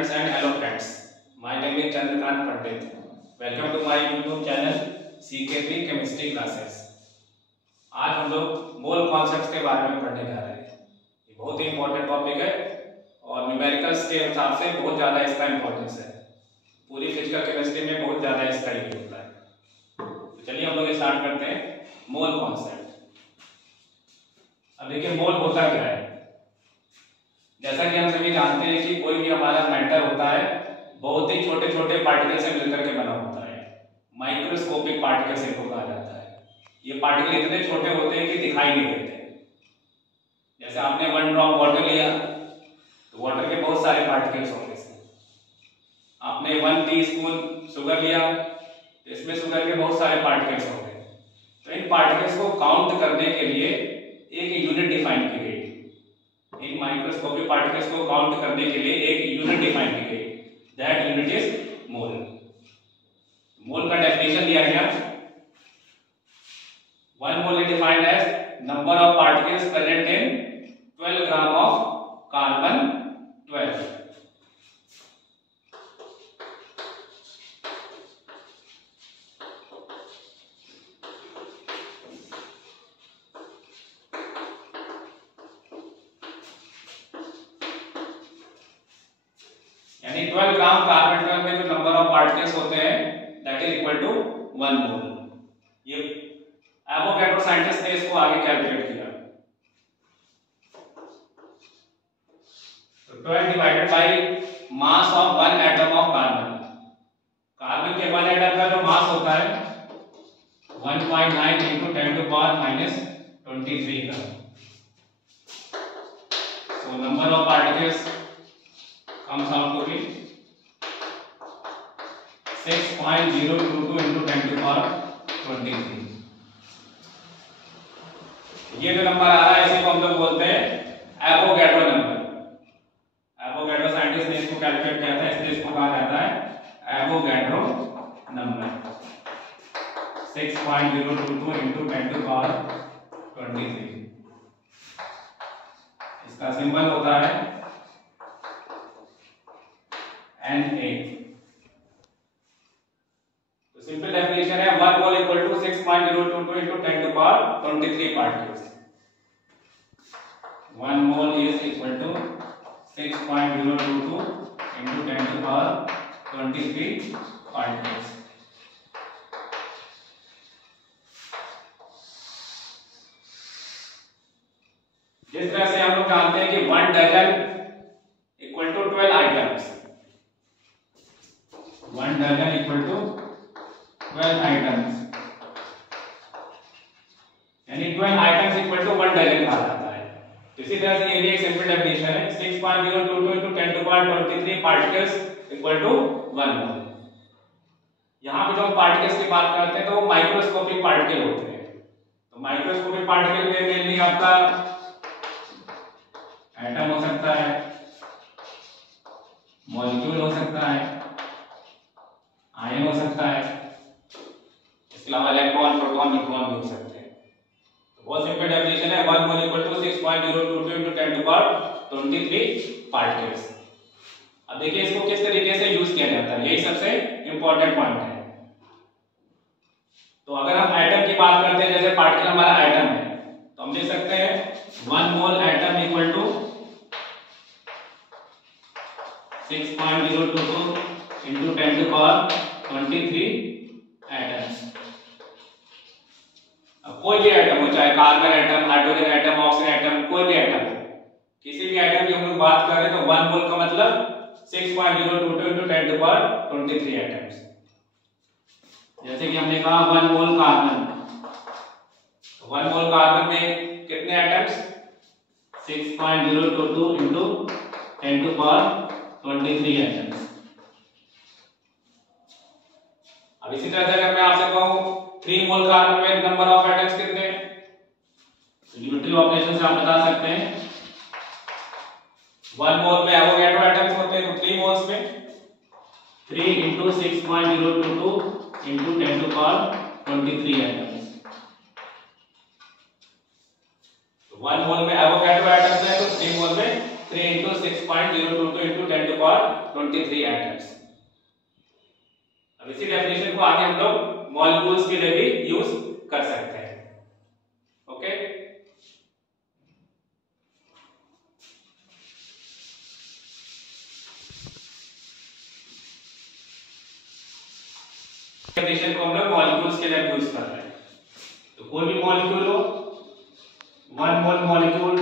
students and hello friends. My name is Chandrakant Pandit. Welcome to my YouTube channel CK3 Chemistry Classes. आज हम लोग मोल concepts के बारे में पढ़ने जा रहे हैं। ये बहुत ही इंपॉर्टेंट टॉपिक है और न्यूमेरिकल्स के हिसाब से बहुत ज़्यादा इसका इंपॉर्टेंस है। पूरी फिजिकल केमिस्ट्री में बहुत ज़्यादा इसका यूज होता है। तो चलिए हम लोग स्टार्ट करते हैं मोल कॉन्सेप्ट। अब देखिए मोल होता क्या है। जैसा कि हम सभी जानते हैं कि कोई भी हमारा मैटर होता है बहुत ही छोटे छोटे पार्टिकल से मिलकर के बना होता है। माइक्रोस्कोपिक पार्टिकल्स इनको कहा जाता है। ये पार्टिकल इतने छोटे होते हैं कि दिखाई नहीं देते। जैसे आपने 1 ड्रॉप वाटर लिया तो वाटर के बहुत सारे पार्टिकल्स होंगे इसमें। आपने 1 टीस्पून शुगर लिया तो इसमें शुगर के बहुत सारे पार्टिकल्स होंगे। तो इन पार्टिकल्स को काउंट करने के लिए एक यूनिट डिफाइन की गई। इन माइक्रोस्कोपिक पार्टिकल्स को काउंट करने के लिए एक यूनिट डिफाइन की गई। That unit is mole. Mole का डेफिनेशन दिया गया, 1 mole is defined as number of particles present in 12 gram of carbon 12. यानी 12 ग्राम कार्बन 12 में जो नंबर ऑफ पार्टिकल्स होते हैं दैट इज इक्वल टू 1 मोल। ये एवोगैड्रो साइंटिस्ट ने इसको आगे कैलकुलेट किया। तो 12 divided by mass of 1 atom of carbon. Carbon के 1 एटम का जो मास होता है 1.9 into 10 to power minus 23 gram. So number of particles comes out to be 6.022 into 10 to power 23। ये जो नंबर आ रहा है इसी को हम लोग बोलते हैं एवोगैड्रो नंबर। एवोगैड्रो साइंटिस्ट ने इसको कैलकुलेट किया था, इसलिए इसको कहा जाता है Avogadro number. 6.022 into 10 to power 23। इसका सिंबल होता है Na। तो सिंपल डेफिनेशन है 1 mole equal to 6.022 into 10 to power 23 particles। 1 mole is equal to 6.022 into 10 to power 23 particles। जिस तरह से हम लोग जानते हैं कि 1 dozen equal to 12 items. 1 dozen equal to 12 items, यानी 12 आइटम्स इक्वल टू 1 डजन कहा जाता है। इसी तरह से ये भी एक सिंपल डेफिनेशन है 6.022 into 10 to power 23 particles equal to 1 mole. यहाँ पे जो हम पार्टिकल्स की बात करते हैं तो वो माइक्रोस्कोपिक पार्टिकल होते हैं। तो माइक्रोस्कोपिक पार्टिकल में मेनली आपका एटम हो सकता है, मॉलिक्यूल हो सकता है, आयन हो सकता है, इसके अलावा इलेक्ट्रॉन, प्रोटॉन, न्यूट्रॉन भी हो सकते हैं। तो बहुत सिंपल डेफिनेशन है 1 mole equal to 6.022 into 10 to power 23 particles. अब देखिए इसको किस तरीके से यूज किया जाता है, यही सबसे इंपॉर्टेंट पॉइंट है। तो अगर हम एटम की बात करते हैं, जैसे पार्टिकल हमारा एटम है, तो हम देख सकते हैं 1 mole atom equal to 6.022 into 10 to power 23 atoms. अब कोई भी एटम हो, चाहे carbon atom, hydrogen atom, oxygen atom, कोई भी एटम, किसी भी एटम की हम लोग बात कर रहे हैं तो 1 मोल का मतलब 6.022 into 10 to power 23 एटम्स। जैसे कि हमने कहा 1 मोल कार्बन, 1 मोल कार्बन में कितने atoms 6.022 into 10 to power 23 atoms. अब इसी तरह से अगर मैं आपसे कहूं 3 मोल कार्बन में नंबर ऑफ एटम्स कितने, न्यूट्रल ऑपरेशन से आप बता सकते हैं 1 मोल में एवोगैड्रो एटम्स होते हैं तो 3 मोल्स में 3 into 6.022 into 10 to power 23 atoms. तो 1 मोल में एवोगैड्रो एटम्स है तो 3 मोल में 3 into 6.022 into 10 to power 23 atoms. अब इसी डेफिनेशन को आगे हम लोग मॉलिक्यूल्स के लिए भी यूज कर सकते हैं। ओके, डेफिनेशन को हम लोग मॉलिक्यूल्स के लिए यूज कर रहे हैं। तो कोई भी मॉलिक्यूल हो, 1 मोल molecule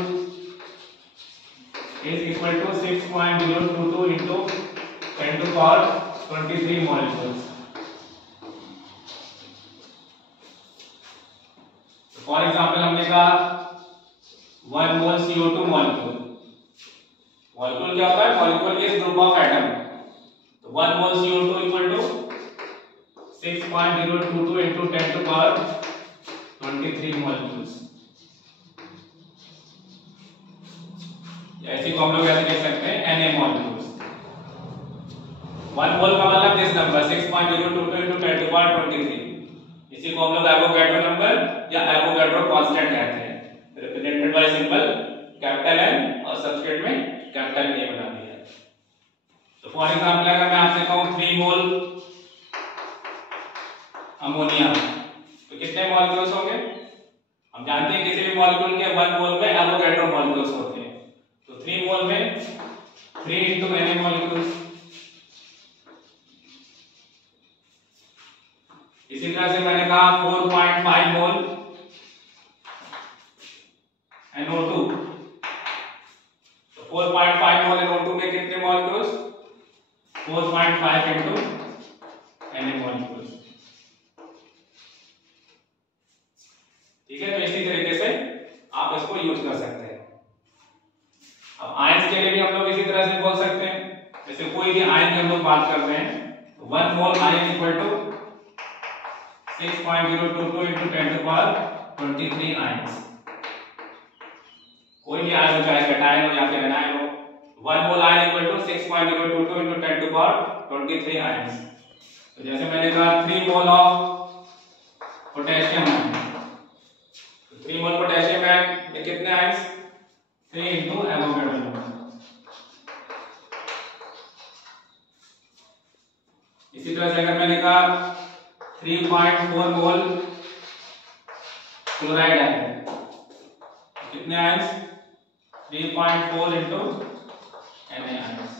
is equal to 6.022 into 10 to power 23 molecules. For example हमने कहा 1 मोल CO2 मॉलिक्यूल। मॉलिक्यूल क्या होता है? Molecule is group of atom. तो 1 मोल CO2 equal to 6.022 into 10 to power 23 molecules। ऐसे को हम लोग ऐसे लिख सकते हैं Na molecules। 1 मोल का मतलब this number 6.022 into 10 to power 23। इसी को हम लोग एवोगाड्रो नंबर या एवोगाड्रो कांस्टेंट कहते हैं, represented by symbol capital N और सबस्क्रिप्ट में कैपिटल A बना दिया। तो फॉर एग्जांपल अगर मैं आपसे कहूं 3 मोल अमोनिया, तो कितने मॉलिक्यूल्स होंगे? हम जानते हैं किसी भी मॉलिक्यूल के 1 मोल में एवोगाड्रो मॉलिक्यूल्स होते हैं। तो 3 मोल में 3 into Na मॉलिक्यूल्स। इसी तरह से मैंने कहा 4.5 मोल NO2, तो 4.5 मोल NO2 में कितने मॉलिक्यूल्स? 4.5 into Na molecules. ठीक है, तो इसी तरीके से आप इसको यूज कर सकते हैं। अब आयंस के लिए भी हम लोग इसी तरह से बोल सकते हैं। जैसे कोई भी आयन की हम लोग बात करते हैं, 1 mole ion equal to 6.022 into 10 to power 23 ions. कोई भी आयन हो, चाहे कैटायन हो या फिर एनायन हो, 1 mole ion equal to 6.022 into 10 to power 23 ions. तो जैसे मैंने कहा 3 mole of potassium ion, 3 mole potassium ion में कितने आयंस? 3 into Avogadro number. इसी तरह से अगर मैंने कहा 3.4 मोल क्लोराइड आयन, कितने आयंस? 3.4 into Na ions.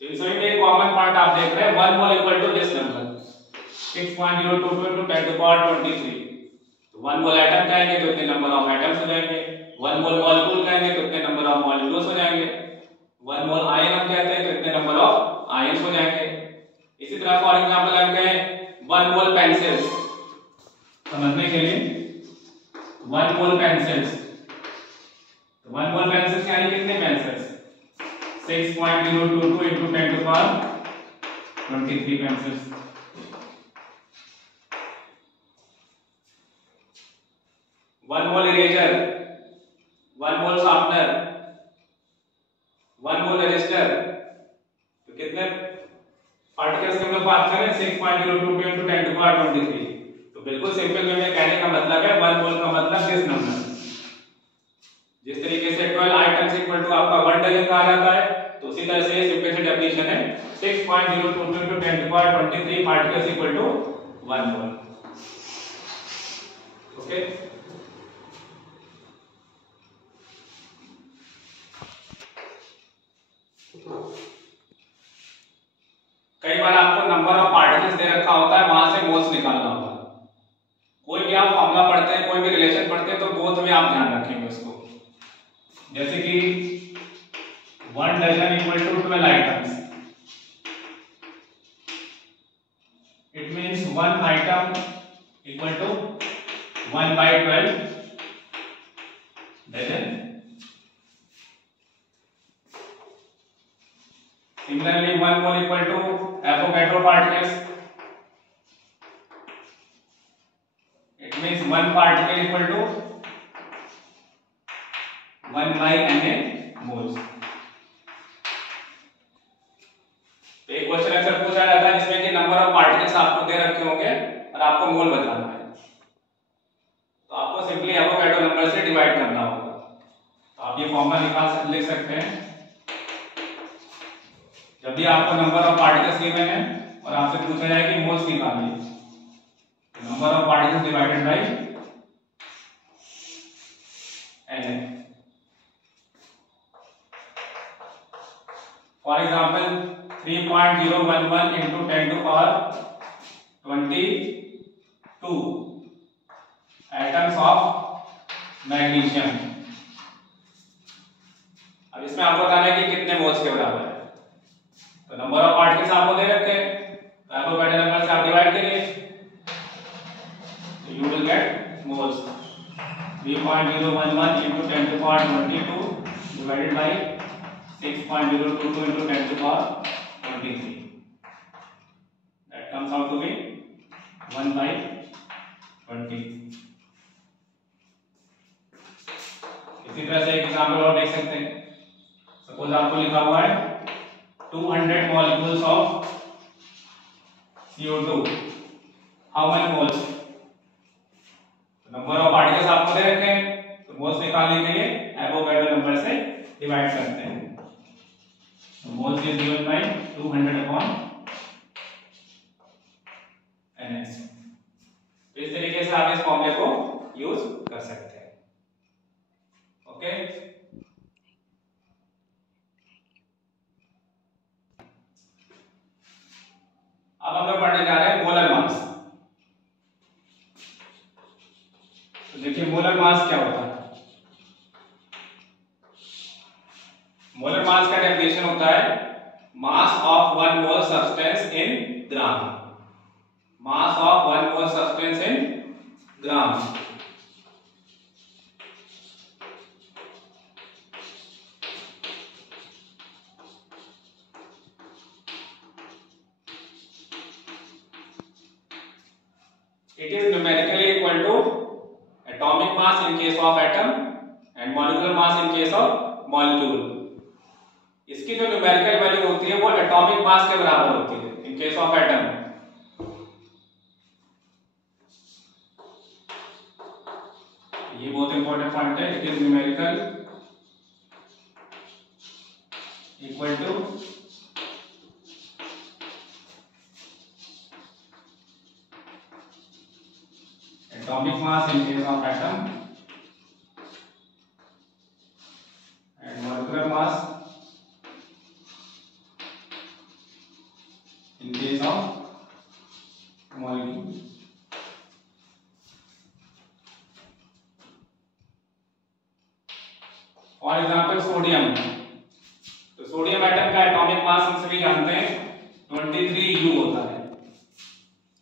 तो इसमें एक कॉमन पार्ट आप देख रहे हैं, 1 mole equal to this number 6.022 into 10 to power 23। तो 1 मोल एटम कहेंगे तो इतने नंबर ऑफ एटम्स हो जाएंगे, 1 मोल मॉलिक्यूल कहेंगे तो इतने नंबर ऑफ मॉलिक्यूल्स हो जाएंगे, 1 मोल आयन हम कहते हैं तो इतने नंबर ऑफ आयंस हो जाएंगे। इसी तरह फॉर एग्जांपल हम कहें 1 मोल पेंसिल्स, समझने के लिए 1 मोल पेंसिल्स, तो 1 मोल पेंसिल्स यानी कितने pencils? 6.022 into 10 to power 23 pencils. 1 mole eraser, 1 mole sharpener, 1 mole register, तो कितने पार्टिकल्स की हम लोग बात करें? 6.022 into 10 to power 23। तो बिल्कुल सिंपल वे में कहने का मतलब है 1 मोल का मतलब दिस नंबर। जिस तरीके से 12 आइटम्स इक्वल टू आपका 1 डजन कहा जाता है, तो उसी तरह से सिंपल सी डेफिनेशन है 6.022 into 10 to power 23 particles equal to 1 mole. Okay, कई बार आपको नंबर ऑफ पार्टिकल्स दे रखा होता है, वहां से मोल्स निकालना होगा। कोई भी आप फॉर्मूला पढ़ते हैं, कोई भी रिलेशन पढ़ते हैं, तो बोथ में आप ध्यान रखेंगे उसको। जैसे कि 1 dozen equal to 12 items, it means 1 item equal to 1/12 dozen. Similarly, 1 mole equal to Avogadro particles. It means 1 particle equal to 1 by Na moles. तो एक क्वेश्चन अक्सर पूछा जाता है जिसमें कि नंबर ऑफ पार्टिकल्स आपको दे रखे होंगे और आपको मोल बताना है, तो आपको सिंपली एवोगाड्रो नंबर से डिवाइड करना होगा। तो आप ये फॉर्मूला लिख सकते हैं जब भी आपको नंबर ऑफ पार्टिकल्स गिवन है और आपसे पूछा जाए कि मोल्स निकालिए, number of particles divided by N. For example 3.011 into 10 to power 22 atoms of magnesium. अब इसमें आपको बताना है कि कितने मोल्स के बराबर है। तो नंबर ऑफ पार्टिकल्स आपको दे रखे हैं, तो आपको नंबर से आप डिवाइड करिए, तो you will get moles. 3.011 into 10 to power 22 divided by 6.022 into 10 to power 23. That comes out to be 1/20. इसी तरह से एक एग्जांपल और देख सकते हैं। सपोज आपको लिखा हुआ है 200 molecules of CO2, how many moles? Number of particles आपको दे रखे हैं, तो मोल्स निकालने के लिए एवोगाड्रो नंबर से डिवाइड करते हैं। तो moles is given by 200 upon NS। तो इस तरीके से आप इस फॉर्मूले को यूज कर सकते हैं। ओके, अब हम लोग पढ़ने जा रहे हैं मोलर मास। तो देखिए मोलर मास क्या होता है। मोलर मास का डेफिनेशन होता है mass of one mole substance in gram. Mass of one mole substance in gram. It is numerically equal to atomic mass in case of atom and molecular mass in case of molecule। इसकी जो numerical value होती है वो atomic mass के बराबर होती है in case of atom. ये बहुत इंपॉर्टेंट पॉइंट है। It is numerical equal to atomic mass in case of atom and molecular mass in case of molecule। For example sodium. तो सोडियम एटम का atomic mass हम सभी जानते हैं 23 U होता है।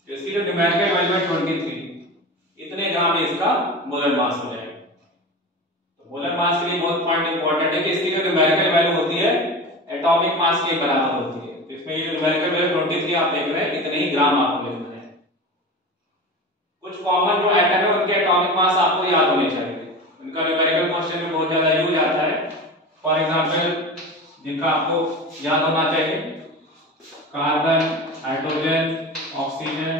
तो इसकी जो न्यूमेरिकल वैल्यू है 23, इतने ग्राम इसका मोलर मास हो जाएगा। तो मोलर मास के लिए बहुत पॉइंट इंपॉर्टेंट है कि इसकी जो न्यूमेरिकल वैल्यू होती है एटॉमिक मास के बराबर होती है। तो इसमें ये जो न्यूमेरिकल वैल्यू 23 आप देख रहे हैं, इतने ही ग्राम आपको लिखना है। कुछ कॉमन जो एटम है उनके एटॉमिक मास आपको याद होने चाहिए, उनका न्यूमेरिकल क्वेश्चन में बहुत ज्यादा यूज आता है। फॉर एग्जांपल जिनका आपको याद होना चाहिए, carbon, hydrogen, oxygen,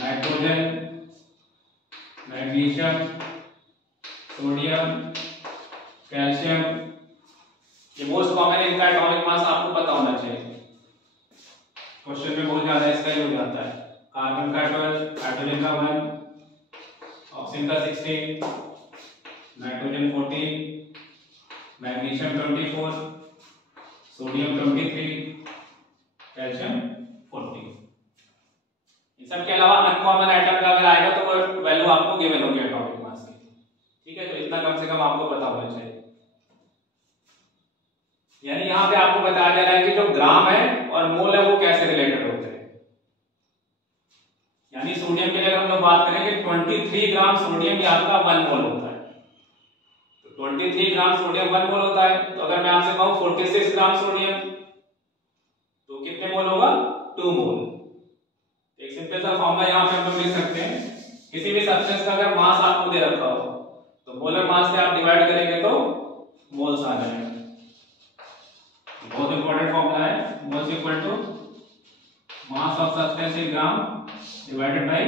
nitrogen, magnesium, sodium, calcium, ये मोस्ट कॉमन है। इनका एटॉमिक मास आपको पता होना चाहिए, क्वेश्चन में बहुत ज्यादा इसका यूज आता है। कार्बन का 12, हाइड्रोजन का 1, ऑक्सीजन का 16, नाइट्रोजन 14, मैग्नीशियम 24, सोडियम 23, कैल्शियम 40। इन सब के अलावा अनकॉमन आइटम का अगर आएगा तो वो वैल्यू आपको गिवन होगी एटॉमिक मास की। ठीक है, तो इतना कम से कम आपको पता होना चाहिए। यानी यहाँ पे आपको बताया जा रहा है कि जो ग्राम है और मोल है वो कैसे रिलेटेड होते हैं। यानी सोडियम के लिए हम लोग बात करेंगे 23 ग्राम सोडियम ये आपका 1 मोल होता है। तो 23 ग्राम सोडियम 1 मोल होता है। तो अगर मैं आपसे कहूं 46 ग्राम सोडियम तो कितने मोल होगा? 2 मोल। एक सिंपल सा फॉर्मूला यहाँ पे हम लोग लिख सकते हैं, किसी भी सब्सटेंस का अगर मास आपको दे रखा हो तो मोलर मास से आप डिवाइड करेंगे तो मोल्स आ जाएगा। बहुत इंपॉर्टेंट फॉर्मूला है, moles equal to mass of substance in gram divided by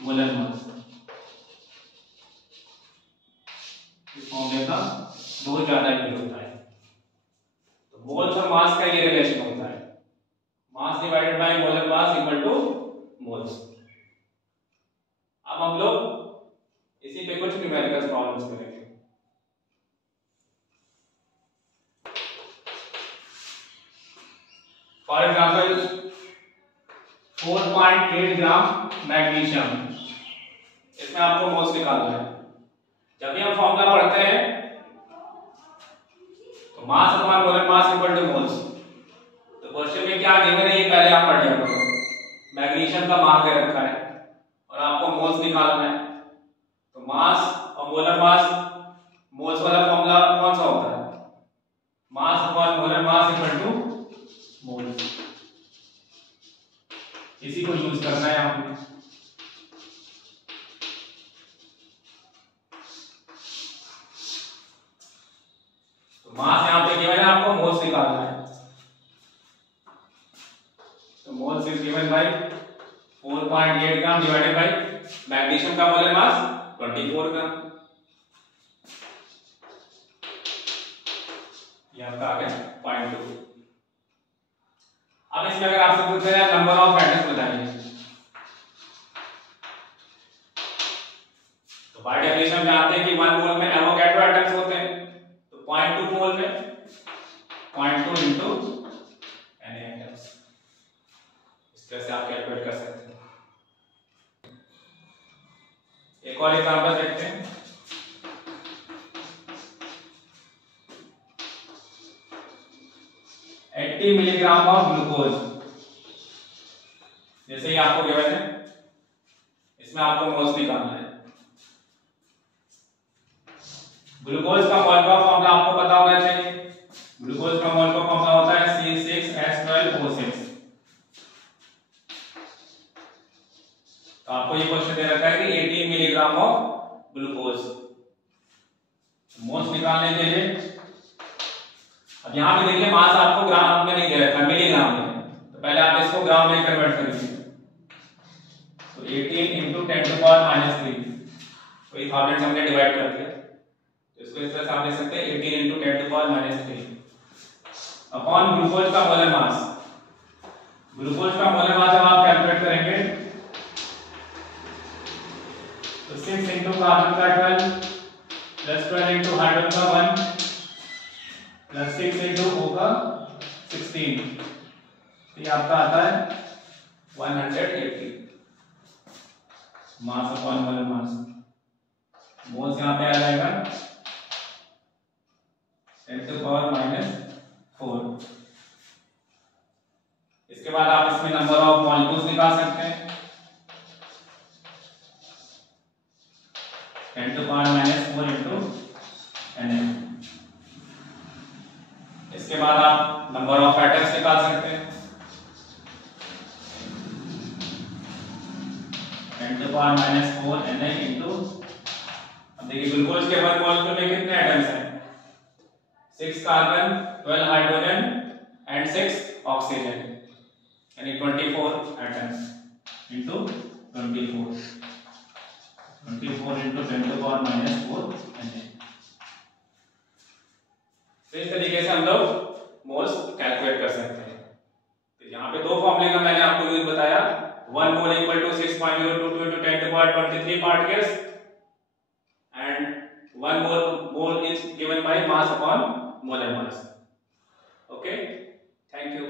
molar mass. इस फॉर्मूले का बहुत ज्यादा यूज होता है। तो मोल्स और मास का ये रिलेशन होता है, mass divided by molar mass equal two moles. अब हम लोग इसी पे कुछ न्यूमेरिकल प्रॉब्लम्स करेंगे। फॉर एग्जांपल 4.8 ग्राम मैग्नीशियम, इसमें आपको मोल्स निकालना है। जब भी हम फॉर्मूला पढ़ते हैं तो mass upon molar mass equal two moles, तो क्वेश्चन में क्या गिवन है ये पहले आप पढ़ लिया करो। मैग्नीशियम का मास दे रखा है और आपको मोल्स निकालना है, तो मास और मोलर मास, मोल्स वाला फॉर्मूला कौन सा होता है, mass upon molar mass equal two moles, इसी को यूज करना है आपने। तो मास यहां पे गिवन है, आपको मोल्स निकालना है, तो moles is given by 4.8 gram divided bye magnesium का मोलर मास 24 ग्राम। ये आपका आ गया 0.2। अब इसमें अगर आपसे पूछा जाए नंबर ऑफ एटम्स बताइए, तो बाय डेफिनेशन जानते हैं कि 1 मोल में एवोगैड्रो एटम्स होते हैं, तो 0.2 मोल में 0.2 इनटू Na एटम्स, इस तरह से आप कैलकुलेट कर सकते हैं। एक और एग्जांपल देखते हैं। मिलीग्राम ऑफ ग्लूकोज, जैसे ही आपको गिवन है, इसमें आपको मोल्स निकालना है। ग्लूकोज का मोल का फॉर्मूला आपको पता होना चाहिए। ग्लूकोज का मोल का फॉर्मूला होता है C6H12O6। तो आपको ये क्वेश्चन दे रखा है कि 18 मिलीग्राम ऑफ ग्लूकोज, मोल्स निकालने के लिए अब यहां पे देखिए मास आपको ग्राम में नहीं दे रखा, मिलीग्राम में, तो पहले आप इसको ग्राम में कन्वर्ट करिए। तो 18 इंटू 10 टू पावर -3, तो 1000 से हमने डिवाइड कर दिया, तो इसको इस तरह से आप लिख सकते हैं 18 into 10 to power -3 upon glucose का मोलर मास। ग्लूकोज का मोलर मास जब आप कैलकुलेट करेंगे तो 6 इंटू कार्बन का 12 प्लस 12 इंटू हाइड्रोजन का 1 प्लस 6 इंटू O का 16, तो ये आपका आता है 180 mass upon molar mass. Moles यहाँ पे आ जाएगा 10 टू पावर -4। इसके बाद आप इसमें नंबर ऑफ मॉलिक्यूल्स निकाल सकते हैं, 10 टू पावर -4 इंटू Na। इसके बाद आप नंबर ऑफ एटम्स निकाल सकते हैं, 10 टू पावर -4 Na इंटू, अब देखिए ग्लूकोज के 1 मॉलिक्यूल में कितने एटम्स हैं, 6 कार्बन, 12 हाइड्रोजन एंड 6 ऑक्सीजन, यानी 24 atoms into 24 into 10 to power -4 Na। तो इस तरीके से हम लोग मोल्स कैलकुलेट कर सकते हैं। तो यहाँ पे दो फॉर्मूले का मैंने आपको यूज बताया, 1 mole equal to 6.022 into 10 to the power 23 particles and 1 mole is given by mass upon molar mass. Okay, thank you.